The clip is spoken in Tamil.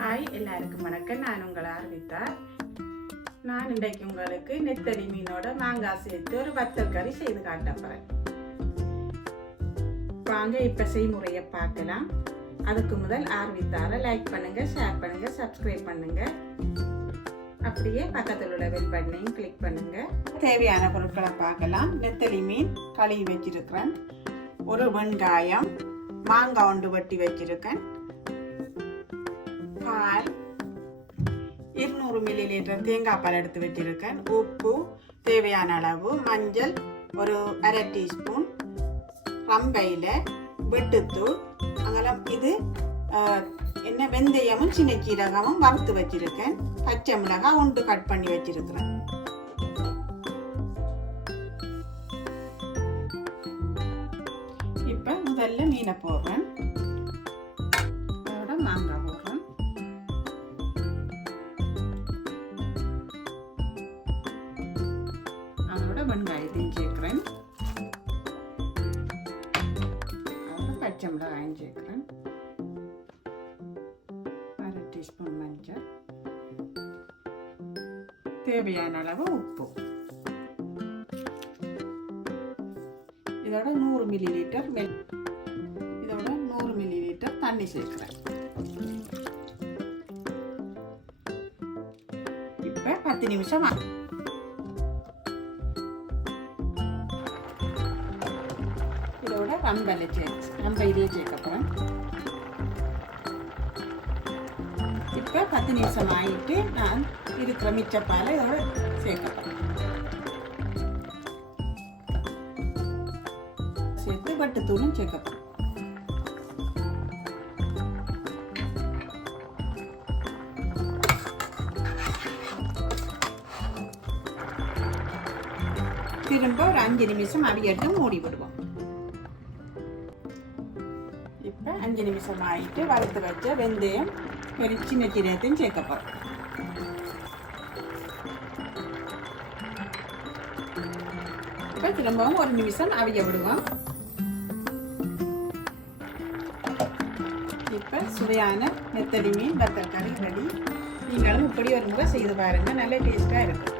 ஹாய் எல்லாருக்கும் வணக்கம். நான் உங்களை அறிவித்தார் நான் இன்றைக்கு உங்களுக்கு நெத்தடி மீனோட மாங்காய் சேர்த்து ஒரு வத்தல் கறி செய்து காட்ட போகிறேன் வாங்க இப்போ செய்முறையை பார்க்கலாம். அதுக்கு முதல் ஆர்வித்தார லைக் பண்ணுங்க ஷேர் பண்ணுங்க சப்ஸ்கிரைப் பண்ணுங்க. அப்படியே பக்கத்தில் உள்ள பெல் பட்டனையும் கிளிக் பண்ணுங்க. தேவையான பொருட்களை பார்க்கலாம். நெத்தலி மீன் கழுவி வச்சிருக்கிறேன். ஒரு வெங்காயம் மாங்காய் ஒன்று வெட்டி வச்சிருக்கேன். பால் இருநூறு மில்லி லிட்டர் தேங்காய் பால் எடுத்து வச்சிருக்கேன் உப்பு தேவையான அளவு மஞ்சள் ஒரு அரை டீஸ்பூன் ரம்பையில் வெட்டுத்தூள் அதெல்லாம் இது என்ன வெந்தயமும் சின்ன சீரகமும் வறுத்து வச்சிருக்கேன். பச்சை மிளகாய் உண்டு கட் பண்ணி வச்சிருக்கிறேன். இப்போ முதல்ல மீனை போடுறேன். அதோட வெங்காயத்தையும் சேர்க்கிறேன் அதோட பச்சை மிளகாயும் சேர்க்கிறேன் அரை டீஸ்பூன் மஞ்சள் தேவையான அளவு உப்பு இதோட நூறு மில்லி லிட்டர் மெல் இதோட நூறு மில்லி லிட்டர் தண்ணி சேர்க்கிறேன் இப்போ பத்து நிமிஷம் ஆ- இதோட ரம்பலை சே சேர்க்கப்போம் இப்போ பத்து நிமிஷம் ஆகிட்டு நான் இருக்கிற பாலை இதோட சேர்க்கப்படுறேன் சேர்த்து வட்டுத்தூளும் சேர்க்கப்போம் திரும்ப ஒரு அஞ்சு நிமிஷம் அவியட்டு மூடி விடுவோம் இப்போ அஞ்சு நிமிஷம் ஆயிட்டு வறுத்து வச்ச வெந்தயம் ஒரு சின்ன சீரகத்தையும் சேர்க்க போகிறோம் இப்போ திரும்பவும் ஒரு நிமிஷம் அவிய விடுவோம் இப்போ சுவையான நெத்தடி மீன் வத்தல் கறி ரெடி நீங்களும் இப்படி ஒரு முறை செய்து பாருங்க நல்ல டேஸ்ட்டாக இருக்கும்